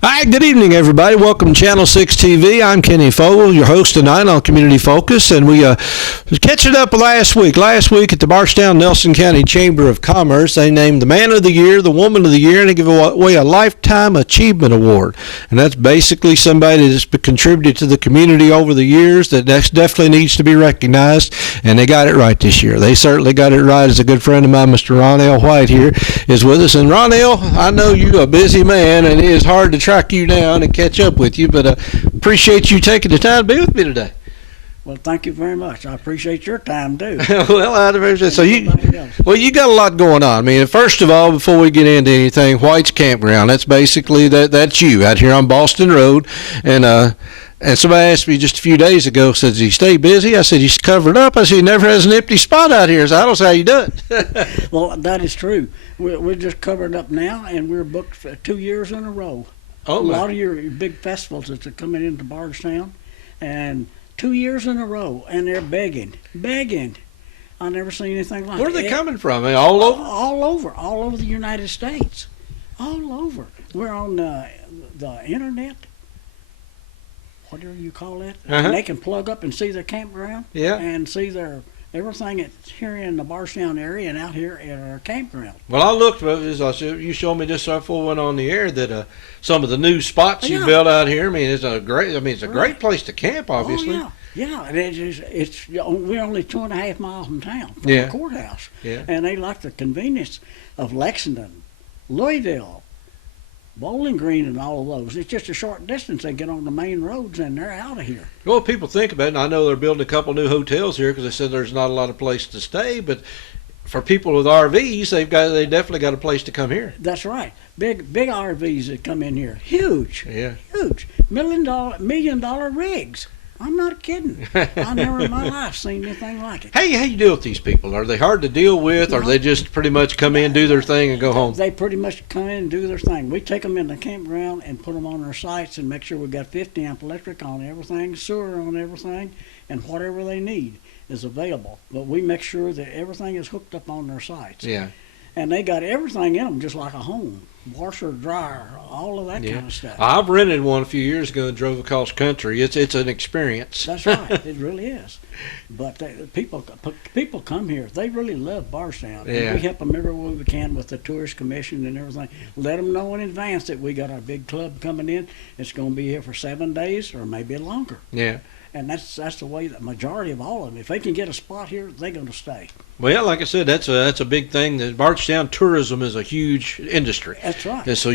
All right, good evening, everybody. Welcome to Channel 6 TV. I'm Kenny Fogel, your host tonight on Community Focus, and we catching up last week. Last week at the Bardstown Nelson County Chamber of Commerce, they named the Man of the Year, the Woman of the Year, and they give away a Lifetime Achievement Award. And that's basically somebody that's contributed to the community over the years that definitely needs to be recognized, and they got it right this year. They certainly got it right. As a good friend of mine, Mr. Ron L. White here, is with us. And Ron L., I know you're a busy man, and it is hard to track you down and catch up with you, but appreciate you taking the time to be with me today. Well, thank you very much. I appreciate your time too. Well, I appreciate so you got a lot going on. I mean, first of all, before we get into anything, White's Campground. That's basically that's you out here on Boston Road, and somebody asked me just a few days ago, said, "Does he stay busy?" I said, "He's covered up." I said, "He never has an empty spot out here." So I don't know how you do it. Well, that is true. We're just covered up now, and we're booked for 2 years in a row. Oh, a lot of your big festivals that are coming into Bardstown, and 2 years in a row, and they're begging. I never seen anything like it. Where are they coming from? All over? All over the United States. All over. We're on the internet. Whatever you call it. And they can plug up and see their campground. Yeah. And see their everything that's here in the Bardstown area and out here at our campground. Well, I looked. You showed me just before we went on the air that some of the new spots you built out here. I mean, it's a great place to camp. Obviously. Oh, yeah. We're only 2.5 miles from town from the courthouse. Yeah. And they like the convenience of Lexington, Louisville, Bowling Green, and all of those. It's just a short distance. They get on the main roads and they're out of here. Well, people think about it, and I know they're building a couple new hotels here because they said there's not a lot of place to stay. But for people with RVs, they definitely got a place to come here. That's right. Big RVs that come in here, huge. Yeah. Huge. $1 million rigs. I'm not kidding. I never in my life seen anything like it. How you deal with these people? Are they hard to deal with, or they just pretty much come in, do their thing, and go home? They pretty much come in and do their thing. We take them in the campground and put them on our sites and make sure we got 50 amp electric on everything, sewer on everything, and whatever they need is available. But we make sure that everything is hooked up on their sites. Yeah. And they got everything in them just like a home. Washer, dryer, all of that kind of stuff. I've rented one a few years ago and drove across country. It's an experience. That's right. It really is. But people come here. They really love Bardstown. Yeah. And we help them every way we can with the tourist commission and everything. Let them know in advance that we got our big club coming in. It's going to be here for 7 days or maybe longer. Yeah. And that's the way the majority of all of them. If they can get a spot here, they're going to stay. Well, like I said, that's a big thing. That Bardstown tourism is a huge industry. That's right. And so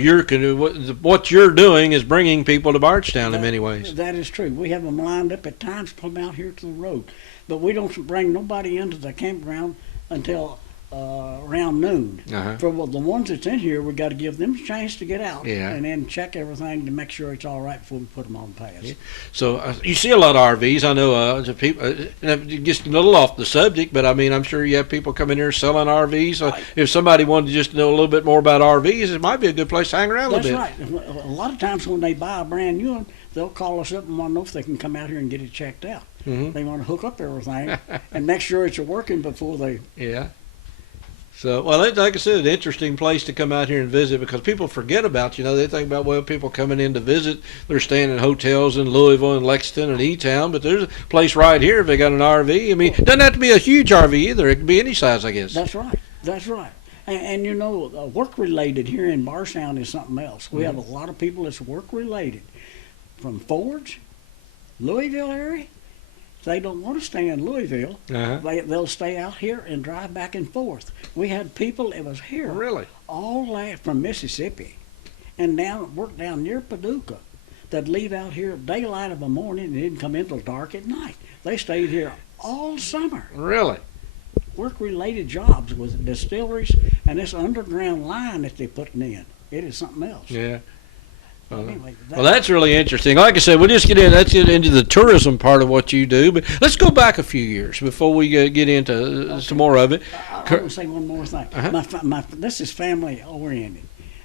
what you're doing is bringing people to Bardstown in many ways. That is true. We have them lined up at times to come out here to the road, but we don't bring nobody into the campground until around noon. For the ones that's in here, we got to give them a chance to get out, and then check everything to make sure it's all right before we put them on pass. Yeah. So you see a lot of RVs. I know people. Just a little off the subject, but I mean, I'm sure you have people coming here selling RVs. If somebody wanted to just know a little bit more about RVs, it might be a good place to hang around a little bit. That's right. A lot of times when they buy a brand new one, they'll call us up and want to know if they can come out here and get it checked out. They want to hook up everything and make sure it's working before they. Yeah. So, well, like I said, an interesting place to come out here and visit because people forget about, they think about, well, people coming in to visit, they're staying in hotels in Louisville and Lexington and E-Town, but there's a place right here if they got an RV. I mean, it doesn't have to be a huge RV either. It can be any size, I guess. That's right. And work-related here in Bardstown is something else. We have a lot of people that's work-related from Forge, Louisville area. They don't want to stay in Louisville. They'll stay out here and drive back and forth. We had people that was here all from Mississippi and work down near Paducah that leave out here at daylight of the morning and didn't come in till dark at night. They stayed here all summer. Really? Work-related jobs with distilleries and this underground line that they're putting in. It is something else. Yeah. Anyway, well, that's really interesting. Like I said, we'll just get into the tourism part of what you do. But let's go back a few years before we get into some more of it. I want to say one more thing. This is family oriented.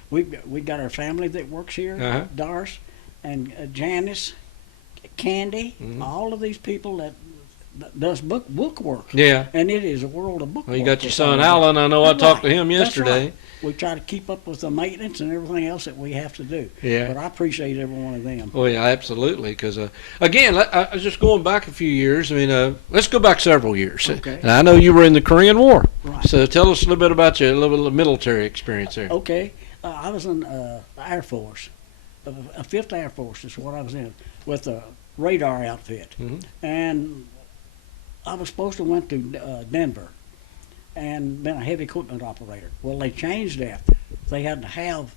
We got our family that works here, Doris and Janice, Candy, all of these people does book work. Yeah. And it is a world of book Well, you work. got your son Alan. I know I That's talked to right. him That's yesterday. right. We try to keep up with the maintenance and everything else that we have to do. Yeah. But I appreciate every one of them. Oh yeah, absolutely. Because again, I was just going back a few years. I mean, let's go back several years. Okay. And I know you were in the Korean War. Right. So tell us a little bit about your little military experience there. Okay. I was in the Air Force. 5th Air Force is what I was in, with a radar outfit. Mhm. And I was supposed to went to Denver and been a heavy equipment operator. Well, they changed that. They had to have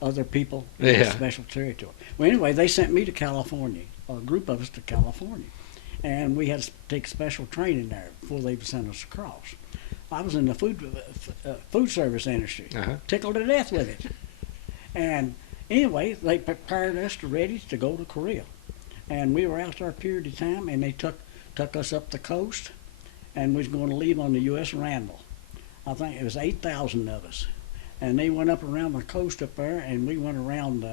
other people in Yeah. the special territory. Well, anyway, they sent me to California, a group of us to California. And we had to take special training there before they sent us across. I was in the food service industry, Uh-huh. tickled to death with it. And anyway, they prepared us ready to go to Korea. And we were out there a period of time, and they took us up the coast, and we was going to leave on the U.S. Randall. I think it was 8,000 of us. And they went up around the coast up there, and we went around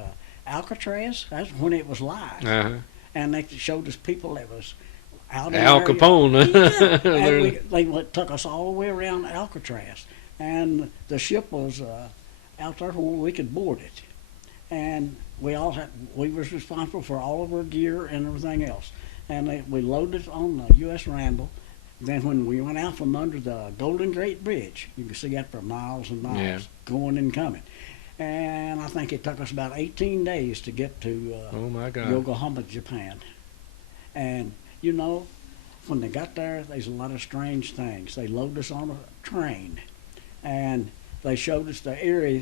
Alcatraz. That's when it was live. Uh-huh. And they showed us people that was out in Al the area. Capone. Yeah. They're- And took us all the way around Alcatraz. And the ship was out there where we could board it. And we was responsible for all of our gear and everything else. And we loaded on the U.S. Randall. Then when we went out from under the Golden Gate Bridge, you can see that for miles and miles, Yeah. going and coming. And I think it took us about 18 days to get to oh my God. Yokohama, Japan. And, you know, when they got there, there's a lot of strange things. They loaded us on a train, and they showed us the area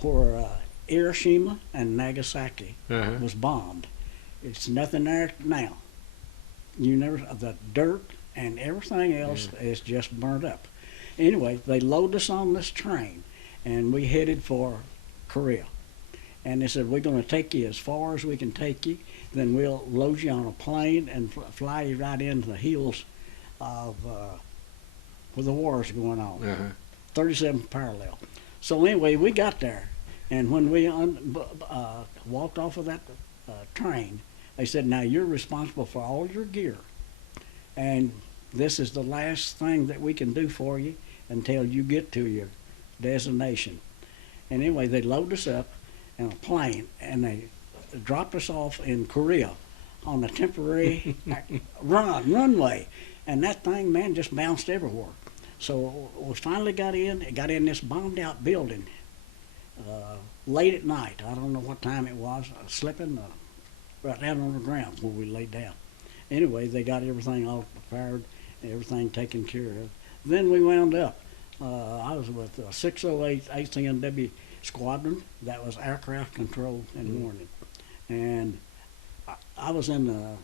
where Hiroshima and Nagasaki Uh-huh. was bombed. It's nothing there now. The dirt and everything else is just burnt up. Anyway, they loaded us on this train, and we headed for Korea. And they said, we're going to take you as far as we can take you, then we'll load you on a plane and fly you right into the hills of where the war is going on. Uh-huh. 37th parallel. So anyway, we got there, and when we walked off of that train, they said, now you're responsible for all your gear, and this is the last thing that we can do for you until you get to your destination. And anyway, they loaded us up in a plane, and they dropped us off in Korea on a temporary runway. And that thing, man, just bounced everywhere. So we finally got in this bombed out building late at night. I don't know what time it was. I was slipping right down on the ground where we laid down. Anyway, they got everything all prepared and everything taken care of. Then we wound up. I was with 608 ACNW Squadron. That was aircraft control and warning. And I was in the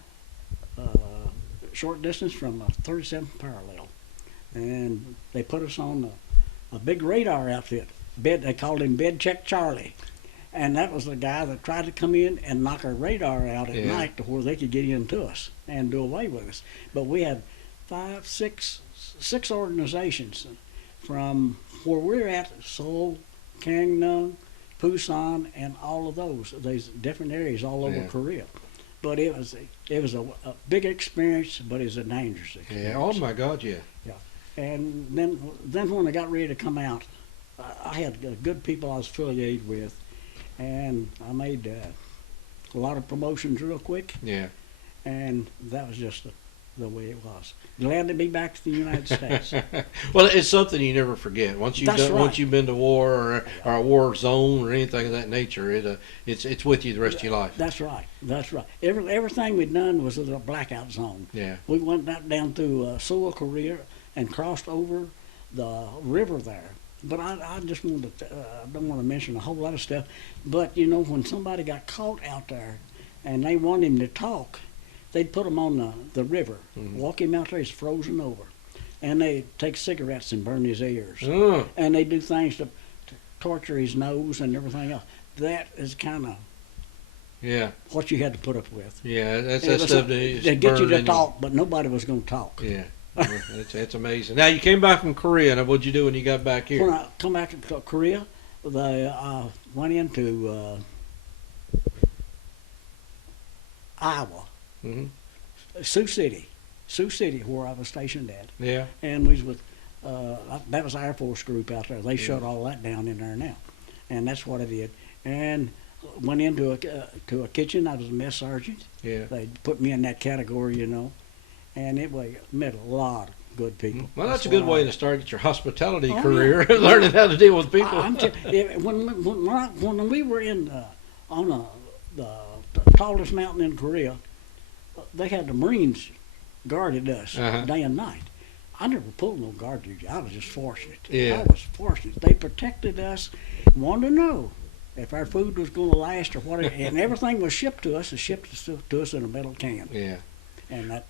short distance from 37th parallel. And they put us on a big radar outfit. They called him Bed Check Charlie. And that was the guy that tried to come in and knock our radar out at night to where they could get into us and do away with us. But we had six organizations from where we're at, Seoul, Gangneung, Busan, and all of those. There's different areas all over Korea. But it was a big experience, but it was a dangerous experience. Yeah. Oh my God. Yeah. Yeah. And then when I got ready to come out, I had good people I was affiliated with, and I made a lot of promotions real quick. Yeah. And that was just the way it was. Glad to be back to the United States. Well, it's something you never forget. Once you've That's right. once you've been to war or a war zone or anything of that nature, it's with you the rest of your life. That's right. That's right. Everything we'd done was in a blackout zone. Yeah. We went down through Seoul, Korea, and crossed over the river there. But I just wanted to, I don't want to mention a whole lot of stuff. But, you know, when somebody got caught out there and they wanted him to talk, they'd put him on the river, walk him out there, he's frozen over. And they'd take cigarettes and burn his ears. And they do things to torture his nose and everything else. That is kind of what you had to put up with. Yeah, that's stuff they get you to talk, but nobody was going to talk. Yeah. It's amazing. Now, you came back from Korea. Now, what'd you do when you got back here? When I come back to Korea, I went into Iowa, Mm-hmm. Sioux City, where I was stationed at. Yeah. And we was with, that was Air Force group out there. They shut all that down in there now. And that's what I did. And went into to a kitchen. I was a mess sergeant. Yeah. They put me in that category, you know. And it met a lot of good people. Well, that's a good way to start your hospitality Oh, career, yeah. learning how to deal with people. When we were on the tallest mountain in Korea, they had the Marines guarded us day and night. I never pulled no guard duty. I was just fortunate. Yeah. I was fortunate. They protected us, wanted to know if our food was going to last or whatever, and everything was shipped to us. It shipped to us in a metal can. Yeah. And that.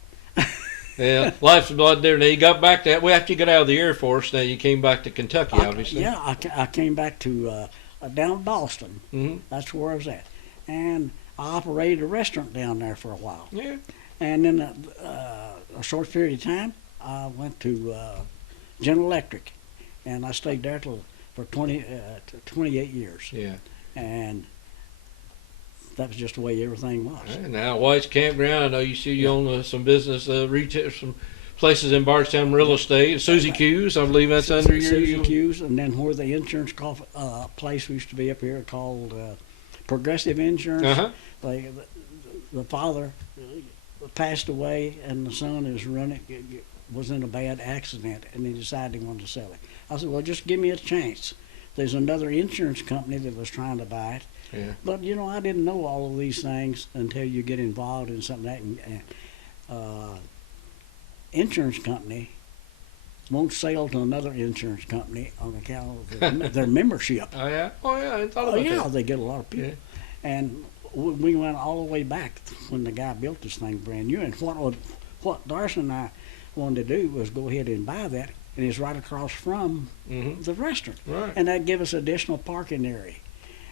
Yeah, life's blood there. Now you got back to well, after you got out of the Air Force. Now you came back to Kentucky, obviously. Yeah, I came back to down in Boston. Mm-hmm. That's where I was at, and I operated a restaurant down there for a while. Yeah. And then a short period of time, I went to General Electric, and I stayed there for 28 years. Yeah. And that was just the way everything was. And now White's Campground. I know you own some business, retail, some places in Bardstown, real estate. Susie Q's, I believe that's under your. Susie Q's, and then where the insurance place used to be up here called Progressive Insurance. Uh-huh. The father passed away, and the son was in a bad accident, and he decided he wanted to sell it. I said, well, just give me a chance. There's another insurance company that was trying to buy it. Yeah. But, you know, I didn't know all of these things until you get involved in something like that. And insurance company won't sell to another insurance company on account of their membership. Oh, yeah? Oh, yeah, I thought about that. They get a lot of people. Yeah. And we went all the way back when the guy built this thing brand new. And what Darcy and I wanted to do was go ahead and buy that, and it's right across from the restaurant. Right. And that gave us additional parking area.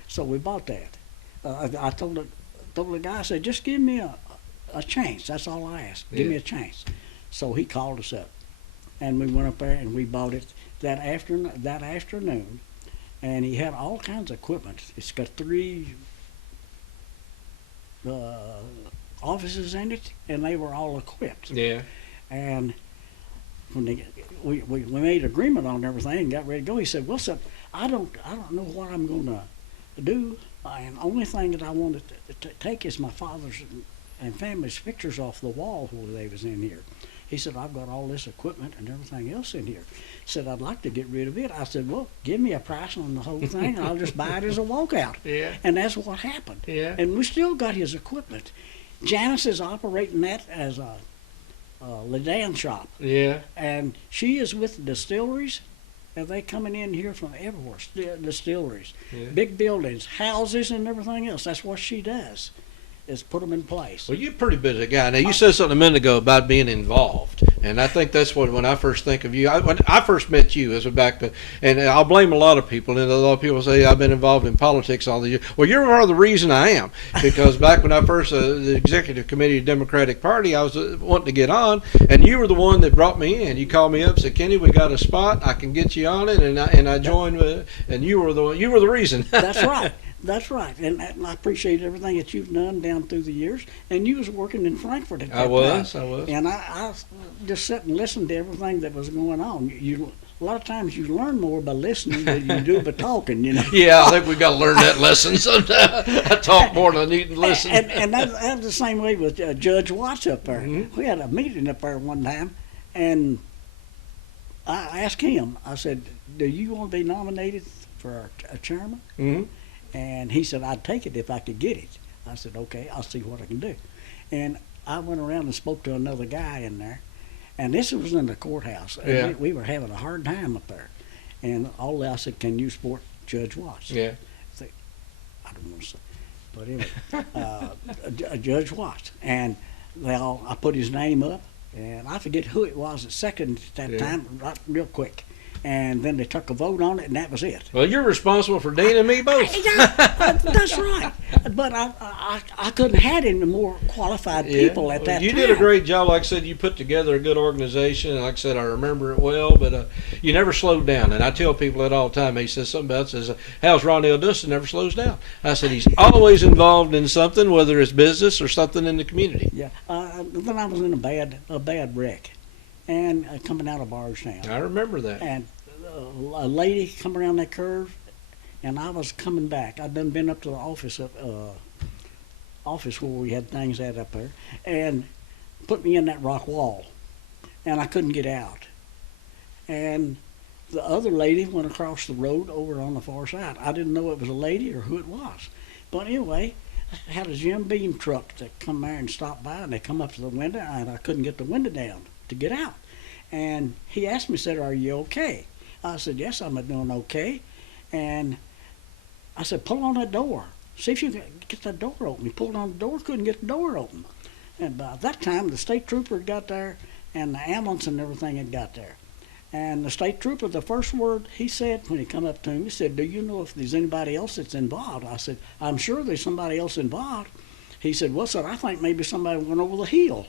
So we bought that. I told the guy, I said, just give me a chance. That's all I asked. Give me a chance. So he called us up, and we went up there and we bought it that afternoon. And he had all kinds of equipment. It's got 3 offices in it, and they were all equipped. Yeah. And when we made agreement on everything and got ready to go, he said, well, sir, I don't know what I'm going to do, and the only thing that I wanted to take is my father's and family's pictures off the wall while they was in here. He said, I've got all this equipment and everything else in here. He said, I'd like to get rid of it. I said, well, give me a price on the whole thing, and I'll just buy it as a walkout. Yeah. And that's what happened. Yeah. And we still got his equipment. Janice is operating that as a Ledan shop. Yeah. And she is with the distilleries, and they coming in here from everywhere, distilleries, big buildings, houses, and everything else. That's what she does, is put them in place. Well, you're a pretty busy guy. Now, you said something a minute ago about being involved, and I think that's what, when I first think of you, when I first met you as a and I'll blame a lot of people, and a lot of people say I've been involved in politics all the years. Well, you're part of the reason I am, because back when I first, the executive committee of the Democratic Party, I was wanting to get on, and you were the one that brought me in. You called me up and said, Kenny, we got a spot, I can get you on it, and I joined, and you were the reason. That's right. That's right, and I appreciate everything that you've done down through the years. And you was working in Frankfurt at that time. I was. And I just sat and listened to everything that was going on. A lot of times you learn more by listening than you do by talking, you know. Yeah, I think we got to learn that lesson sometimes. I talk more than I need to listen. And that's the same way with Judge Watts up there. Mm-hmm. We had a meeting up there one time, and I asked him, I said, do you want to be nominated for a chairman? Mm-hmm. And he said, I'd take it if I could get it. I said, okay, I'll see what I can do. And I went around and spoke to another guy in there. And this was in the courthouse. And Yeah. we were having a hard time up there. And I said, can you support Judge Watts? Yeah. I don't want to say. But anyway, Judge Watts. And I put his name up. And I forget who it was that seconded at that time, right, real quick. and then they took a vote on it, and that was it. Well, you're responsible for Dean and me both. That's right. But I couldn't have had any more qualified people at that you time. did a great job. Like I said, you put together a good organization. And like I said, I remember it well, but you never slowed down. And I tell people that all the time. He says something about it, says, how's Ronell Dustin never slows down? I said, he's always involved in something, whether it's business or something in the community. Yeah. Then I was in a bad wreck, and coming out of Bardstown. I remember that. And a lady come around that curve, and I was coming back. I'd been up to the office where we had things at up there, and put me in that rock wall, and I couldn't get out. And the other lady went across the road over on the far side. I didn't know it was a lady or who it was, but anyway, I had a Jim Beam truck that come there and stopped by, and they come up to the window, and I couldn't get the window down to get out. And he asked me, said, "Are you okay?" I said, "Yes, I'm doing okay." And I said, "Pull on that door. See if you can get that door open." He pulled on the door, couldn't get the door open. And by that time, the state trooper had got there, and the ambulance and everything had got there. And the state trooper, the first word he said when he come up to me, he said, "Do you know if there's anybody else that's involved?" I said, "I'm sure there's somebody else involved." He said, "Well, sir, I think maybe somebody went over the hill."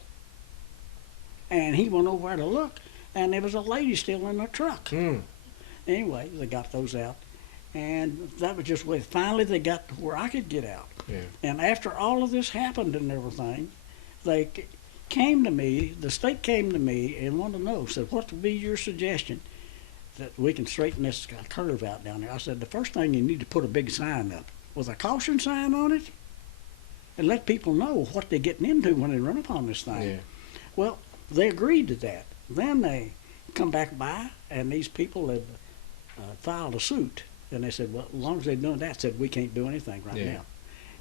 And he went over there to look, and there was a lady still in the truck. Anyway, they got those out, and that was just wait. Finally, they got to where I could get out. Yeah. And after all of this happened and everything, they came to me, the state came to me and wanted to know, said, "What would be your suggestion that we can straighten this curve out down there?" I said, "The first thing, you need to put a big sign up with a caution sign on it and let people know what they're getting into when they run upon this thing." Yeah. Well, they agreed to that. Then they come back by, and these people had filed a suit. And they said, "Well, as long as they're doing that," said, "we can't do anything right now."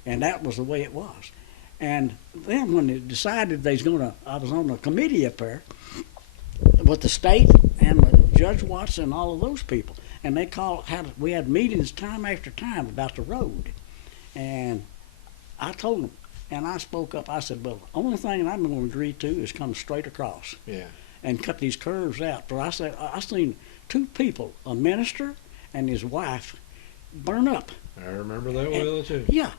And that was the way it was. And then when they decided they was I was on a committee up there with the state and with Judge Watson and all of those people. And we had meetings time after time about the road. And I told them, and I spoke up, I said, "Well, the only thing I'm going to agree to is come straight across and cut these curves out." But I said, I seen two people, a minister and his wife, burn up. I remember that well, too. Yeah.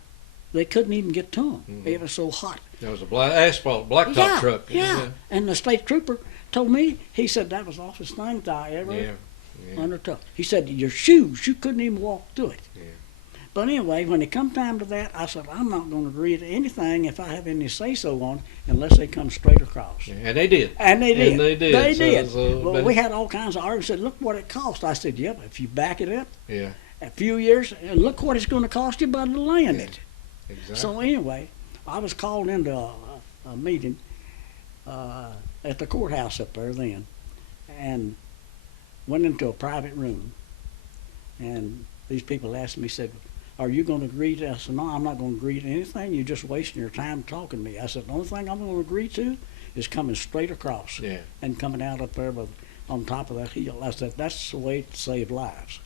They couldn't even get to them. Mhm. It was so hot. That was a blacktop truck. Yeah. And the state trooper told me, he said, that was the awfulest thing that I ever undertook. He said, "Your shoes, you couldn't even walk through it." Yeah. But anyway, when it come time to that, I said, "I'm not going to agree to anything if I have any say-so on it unless they come straight across." Yeah. And they did. And they did. They did. Well, we had all kinds of arguments. Said, "Look what it cost." I said, "Yep, if you back it up a few years, and look what it's going to cost you by the land it." Exactly. So anyway, I was called into a meeting at the courthouse up there then, and went into a private room. And these people asked me, said, "Are you going to agree to?" I said, "No, I'm not going to agree to anything. You're just wasting your time talking to me." I said, "The only thing I'm going to agree to is coming straight across and coming out up there on top of that hill." I said, "That's the way to save lives."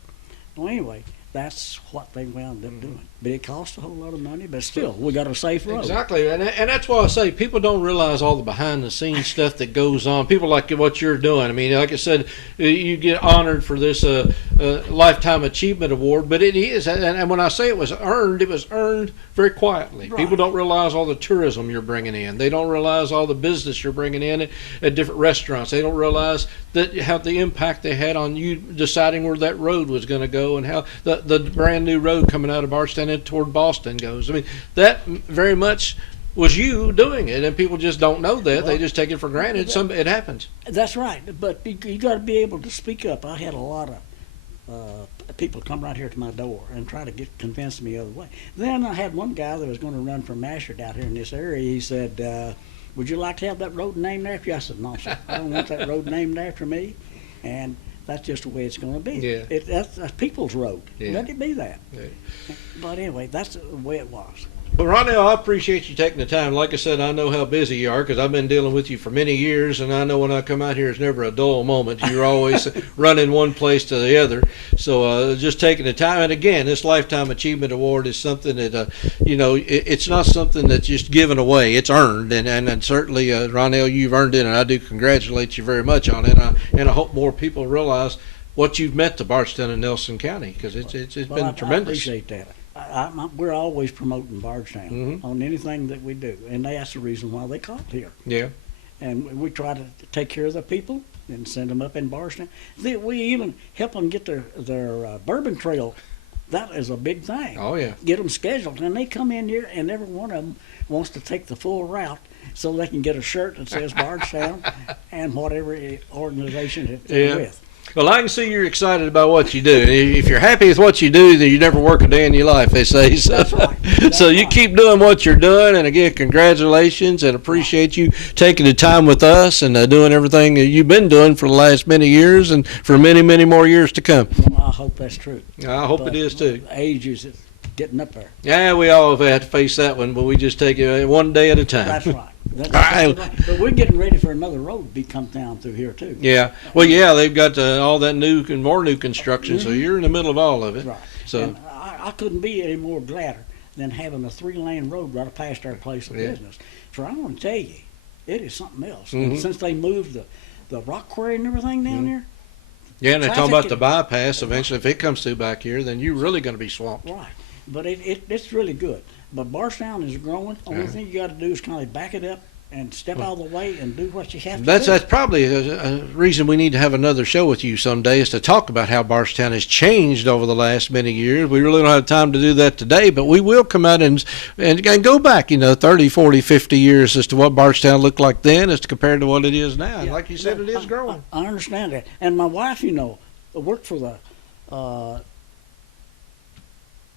Well, anyway, that's what they wound up doing. But it cost a whole lot of money, but still, we got a safe road. Exactly, and that's why I say people don't realize all the behind-the-scenes stuff that goes on. People like what you're doing. I mean, like I said, you get honored for this Lifetime Achievement Award, but it is, and when I say it was earned very quietly. Right. People don't realize all the tourism you're bringing in. They don't realize all the business you're bringing in at different restaurants. They don't realize how the impact they had on you deciding where that road was going to go and how the brand new road coming out of Bardstown and toward Boston goes. I mean, that very much was you doing it, and people just don't know that. They just take it for granted. It happens. That's right, but you got to be able to speak up. I had a lot of people come right here to my door and try to convince me the other way. Then I had one guy that was going to run for mayor down here in this area. He said, "Would you like to have that road named after you?" I said, "No, sir. I don't want that road named after me." And that's just the way it's going to be. Yeah. That's people's road. Yeah. Let it be that. Yeah. But anyway, that's the way it was. Well, Ronell, I appreciate you taking the time. Like I said, I know how busy you are because I've been dealing with you for many years, and I know when I come out here, it's never a dull moment. You're always running one place to the other. So just taking the time. And again, this Lifetime Achievement Award is something that, it's not something that's just given away. It's earned. And certainly, Ronell, you've earned it, and I do congratulate you very much on it. And I hope more people realize what you've meant to Bardstown and Nelson County, because it's Well, been I tremendous. appreciate that. We're always promoting Bardstown Mhm. on anything that we do, and that's the reason why they called here. Yeah. And we try to take care of the people and send them up in Bardstown. We even help them get their bourbon trail. That is a big thing. Oh yeah. Get them scheduled, and they come in here, and every one of them wants to take the full route so they can get a shirt that says Bardstown and whatever organization that they're Yeah. with. Well, I can see you're excited about what you do. If you're happy with what you do, then you never work a day in your life, they say. So, That's right. That's so you right. keep doing what you're doing. And again, congratulations, and appreciate you taking the time with us and doing everything that you've been doing for the last many years and for many, many more years to come. Well, I hope that's true. I hope But it is too. Age is getting up there. Yeah, we all have had to face that one, but we just take it one day at a time. That's right. That's right. right. But we're getting ready for another road to be come down through here too. Yeah. Well, yeah, they've got all that new and more new construction, so you're in the middle of all of it. Right. So And I couldn't be any more gladder than having a 3-lane road right past our place of Yeah. business. For I want to tell you, it is something else. Mhm. And since they moved the rock quarry and everything down there, yeah, and they're talking traffic about the bypass eventually. If it comes through back here, then you're really going to be swamped. right. But it's really good. But Bardstown is growing. Only thing you got to do is kind of back it up and step out of the way and do what you have to That's do. probably a reason we need to have another show with you someday, is to talk about how Bardstown has changed over the last many years. We really don't have time to do that today, but we will come out and go back, 30, 40, 50 years as to what Bardstown looked like then as compared to what it is now. And Yeah, like you said, it is growing. I understand that. And my wife, worked for the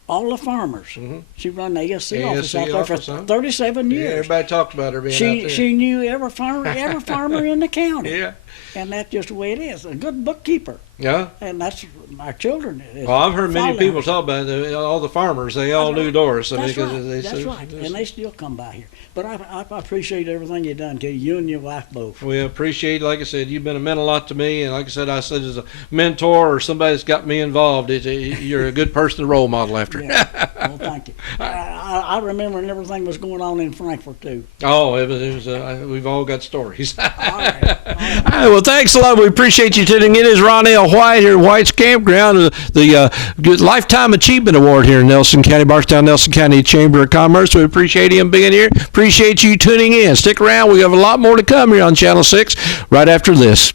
all the farmers. Mhm. She run the ASC office ASC out there office, for huh? 37 Yeah, years. everybody talked about her being out She there. she knew every farmer in the county. Yeah. And that's just the way it is. A good bookkeeper. Yeah. And that's our children. Well, I've heard many follow people us. talk about it, all the farmers. They all That's knew right. Doris. That's because right. they That's said- right. And they still come by here. But I appreciate everything you've done, Katie. You and your wife both. We appreciate, like I said, you've been meant a lot to me, and like I said as a mentor or somebody that's got me involved, you're a good person to role model after. Yeah. Well, thank you. I remember when everything was going on in Frankfurt too. Oh, it was we've all got stories. All right. All right, well, thanks a lot. We appreciate you tuning in. This is Ron L. White here at White's Campground, the good Lifetime Achievement Award here in Nelson County, Bardstown, Nelson County Chamber of Commerce. We appreciate him being here. Appreciate you tuning in. Stick around. We have a lot more to come here on Channel 6 right after this.